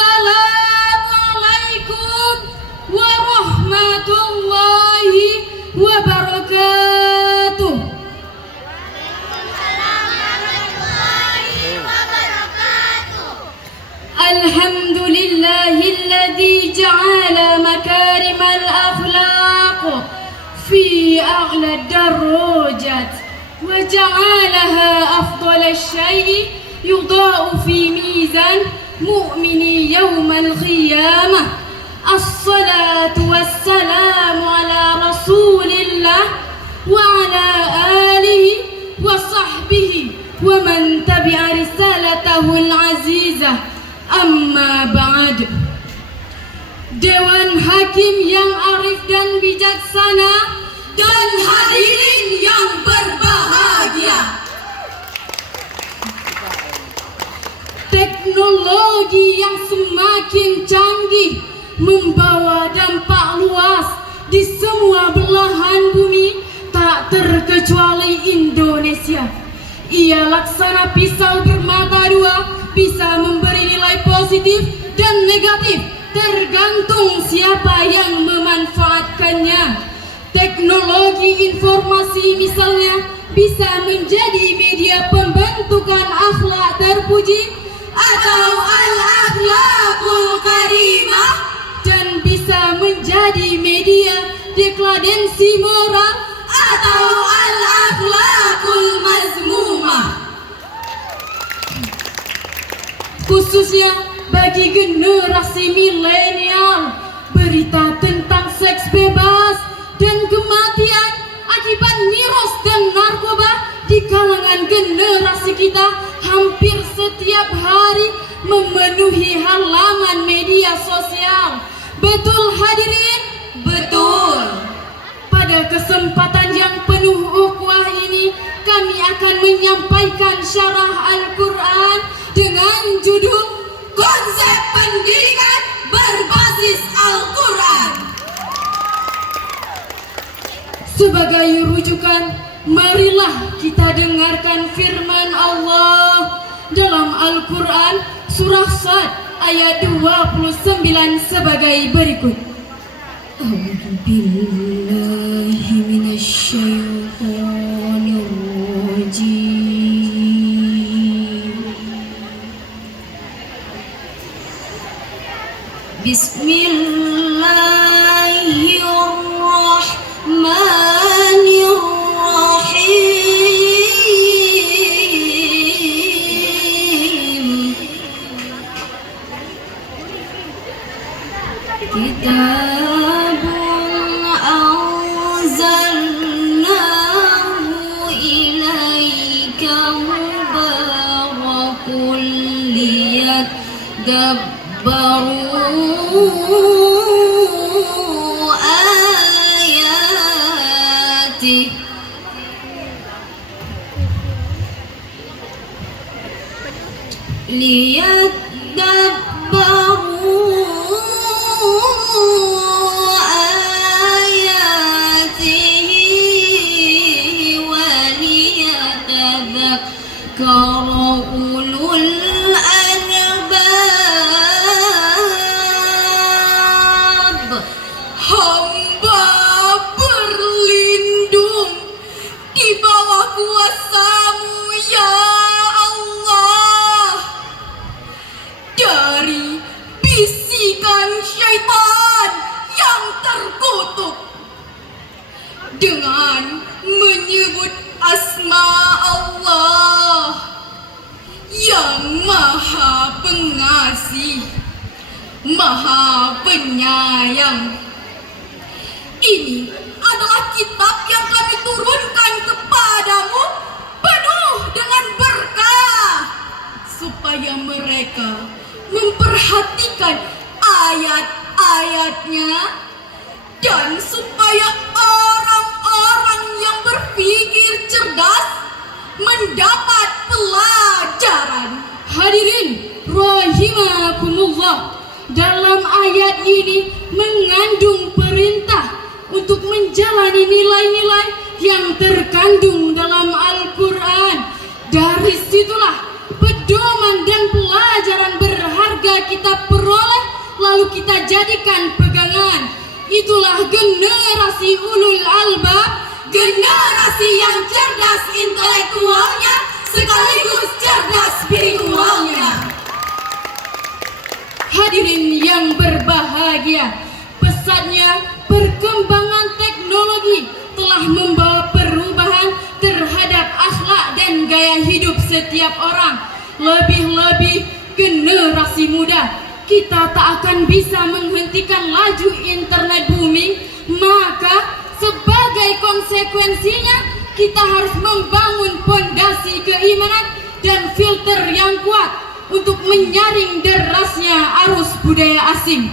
Assalamualaikum warahmatullahi wabarakatuh. Alhamdulillahilladzi ja'ala makarimal akhlaq fi a'la darajat wa ja'alaha afdal syai' yudha'u fi mizan mu'mini yawmal qiyamah. As-salatu wassalamu ala rasulillah wa ala alihi wa sahbihi wa man tabi'a risalatahu al-azizah. Amma ba'd. Dewan Hakim yang arif dan bijaksana dan hadirin yang berbahagia. Teknologi yang semakin canggih membawa dampak luas di semua belahan bumi, tak terkecuali Indonesia. Ia laksana pisau bermata dua, bisa memberi nilai positif dan negatif tergantung siapa yang memanfaatkannya. Teknologi informasi misalnya bisa menjadi media pembentukan akhlak terpuji atau al-akhlaqul karimah, dan bisa menjadi media dekadensi moral atau al-akhlaqul mazmumah. Khususnya bagi generasi milenial, berita tentang seks bebas dan kematian akibat miros dan narkoba di kalangan generasi kita hampir setiap hari memenuhi halaman media sosial. Betul hadirin? Betul. Pada kesempatan yang penuh ukhuwah ini, kami akan menyampaikan syarah Al-Quran dengan judul Konsep Pendidikan Berbasis Al-Quran. Sebagai rujukan, marilah kita dengarkan firman Allah dalam Al-Quran surah Sad ayat 29 sebagai berikut. A'udzu billahi minasyaitonir rajim. Bismillahirrahmanirrahim. Kitabun anzalnahu ilaika mubarakun liyadabbaru ayatih. Hamba berlindung di bawah kuasa-Mu ya Allah dari bisikan syaitan yang terkutuk. Dengan menyebut asma Allah yang Maha Pengasih, Maha Penyayang. Ini adalah kitab yang kami turunkan kepadamu penuh dengan berkah, supaya mereka memperhatikan ayat-ayatnya, dan supaya orang-orang yang berpikir cerdas mendapat pelajaran. Hadirin rahimakumullah, dalam ayat ini mengandung perintah untuk menjalani nilai-nilai yang terkandung dalam Al-Quran. Dari situlah pedoman dan pelajaran berharga kita kita peroleh lalu kita jadikan pegangan. Itulah generasi ulul albab, generasi yang cerdas intelektualnya sekaligus cerdas spiritualnya. Hadirin yang berbahagia, pesatnya perkembangan teknologi telah membawa perubahan terhadap akhlak dan gaya hidup setiap orang. Lebih-lebih generasi muda, kita tak akan bisa menghentikan laju internet booming, maka sebagai konsekuensinya kita harus membangun fondasi keimanan dan filter yang kuat untuk menyaring derasnya arus budaya asing.